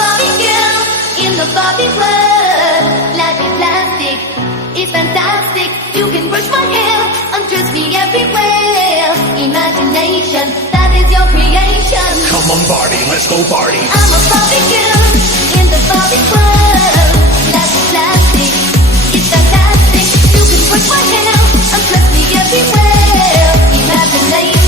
Barbie girl in the Barbie world. Life is plastic, it's fantastic. You can brush my hair, undress me everywhere. Imagination, that is your creation. Come on Barbie, let's go party. I'm a Barbie girl in the Barbie world. Life is plastic, it's fantastic. You can brush my hair, undress me everywhere. Imagination.